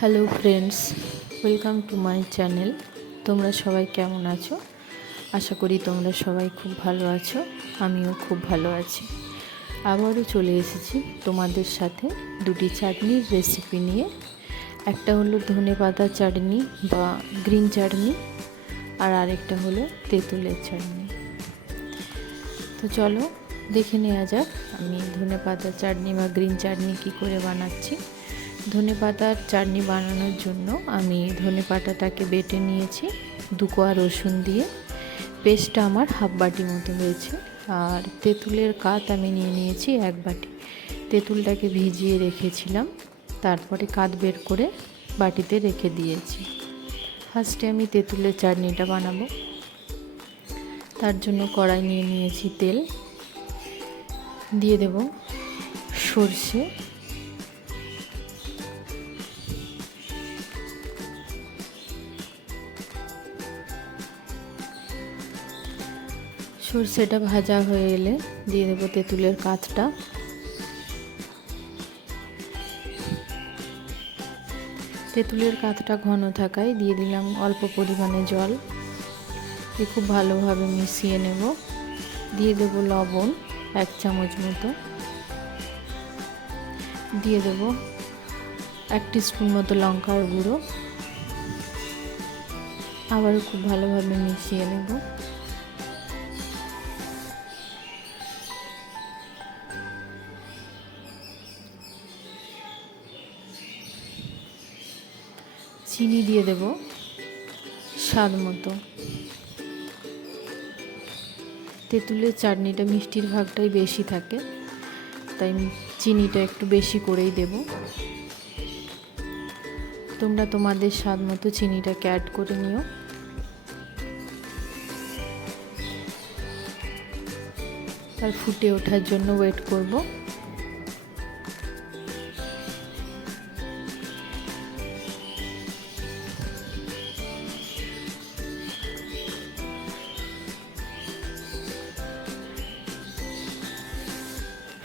Hello friends, welcome to my channel. তোমরা সবাই কেমন আছো? আশা করি তোমরা সবাই খুব ভালো আছো। আমিও খুব ভালো আছি। আবারও চলে এসেছি তোমাদের সাথে দুটি চাটনির রেসিপি নিয়ে। একটা হলো ধনেপাতা চাটনি বা গ্রিন চাটনি, আর আরেকটা হলো তেঁতুলের চাটনি। তো চলো দেখে নেওয়া যাক আমি ধনেপাতা চাটনি বা গ্রিন চাটনি কী করে বানাচ্ছি। ধনেপাতার চাটনি বানানোর জন্য আমি ধনেপাতাটাকে বেটে নিয়েছি 2 কোয়া রসুন দিয়ে। পেস্টটা আমার হাফ বাটি মতো হয়েছে। আর তেঁতুলের কাত আমি নিয়ে নিয়েছি 1 বাটি। তেঁতুলটাকে ভিজিয়ে রেখেছিলাম, তারপরে কাত বের করে বাটিতে রেখে দিয়েছি। ফার্স্টে আমি তেঁতুলের চাটনিটা বানাবো। তার জন্য কড়াই নিয়ে নিয়েছি তেল, দিয়ে দেব সর্ষে, সর্ষেটা ভাজা হয়ে এলে দিয়ে দেবো তেঁতুলের কাতটা। তেঁতুলের কাতটা ঘন থাকায় দিয়ে দিলাম অল্প পরিমাণে জল, খুব ভালোভাবে মিশিয়ে নেব। দিয়ে দেব লবণ 1 চামচ মতো, দিয়ে দেব 1 টিস্পুন মতো লঙ্কার গুঁড়ো। আবারও খুব ভালোভাবে মিশিয়ে নেব। চিনি দিয়ে দেব স্বাদ মতো। তেঁতুলের চাটনিটা মিষ্টির ভাগটাই বেশি থাকে, তাই চিনিটা একটু বেশি করেই দেব। তোমরা তোমাদের স্বাদ মতো চিনিটাকে অ্যাড করে নিও। আর ফুটে ওঠার জন্য ওয়েট করব।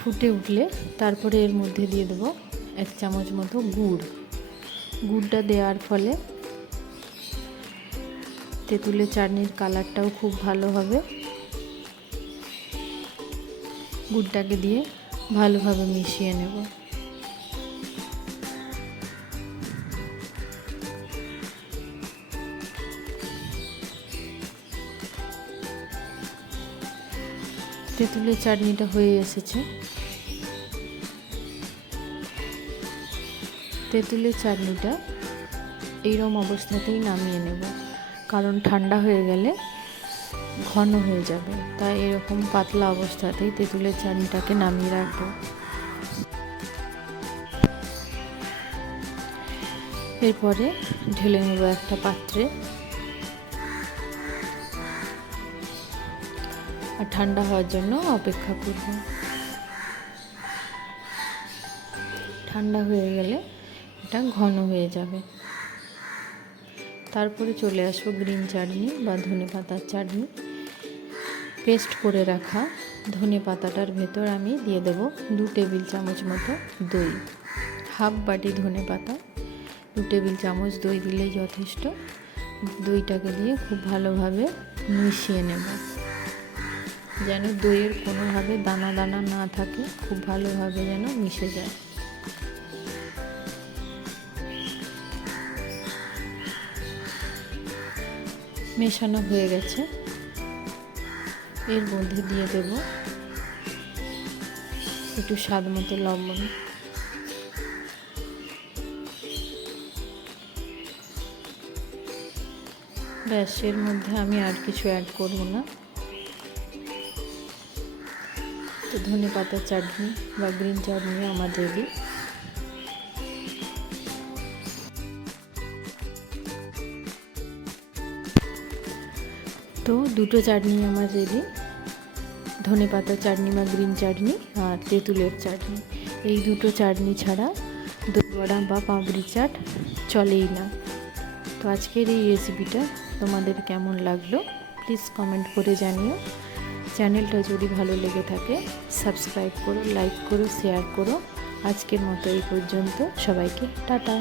ফুটে উঠলে তারপরে এর মধ্যে দিয়ে দেবো 1 চামচ মতো গুড়। গুড়টা দেওয়ার ফলে তেঁতুলের চাটনির কালারটাও খুব ভালো হবে। গুড়টাকে দিয়ে ভালোভাবে মিশিয়ে নেব। তেঁতুলের চাটনিটা হয়ে এসেছে। তেঁতুলের চাটনিটা এইরকম অবস্থাতেই নামিয়ে নেব, কারণ ঠান্ডা হয়ে গেলে ঘন হয়ে যাবে। তাই এরকম পাতলা অবস্থাতেই তেঁতুলের চাটনিটাকে নামিয়ে রাখবো। এরপরে ঢেলে নেব একটা পাত্রে, আর ঠান্ডা হওয়ার জন্য অপেক্ষা করব। ঠান্ডা হয়ে গেলে এটা ঘন হয়ে যাবে। তারপরে চলে আসবো গ্রিন চাটনি বা ধনেপাতার চাটনি। পেস্ট করে রাখা ধনেপাতাটার ভেতর আমি দিয়ে দেব 2 টেবিল চামচ মতো দই। হাফ বাটি ধনেপাতা 2 টেবিল চামচ দই দিলেই যথেষ্ট। দইটাকে দিয়ে খুব ভালোভাবে মিশিয়ে নেব, যেন দইয়ের কোনোভাবে দানা দানা না থাকে, খুব ভালোভাবে যেন মিশে যায়। মেশানো হয়ে গেছে। এর মধ্যে দিয়ে দেব একটু স্বাদ মতো লবণ। ব্যাস, এর মধ্যে আমি আর কিছু অ্যাড করব না। তো ধনেপাতার চাটনি বা গ্রিন চাটনি আমার রেডি। তো দুটো চাটনি আমার রেডি, ধনেপাতা চাটনি বা গ্রিন চাটনি আর তেঁতুলের চাটনি। এই দুটো চাটনি ছাড়া দই বড়া বা পাপড়ি চাট চলেই না। তো আজকের এই রেসিপিটা তোমাদের কেমন লাগলো প্লিজ কমেন্ট করে জানিও। চ্যানেলটা যদি ভালো লেগে থাকে সাবস্ক্রাইব করো, লাইক করো, শেয়ার করো। আজকের মতো এই পর্যন্ত। সবাইকে টাটা।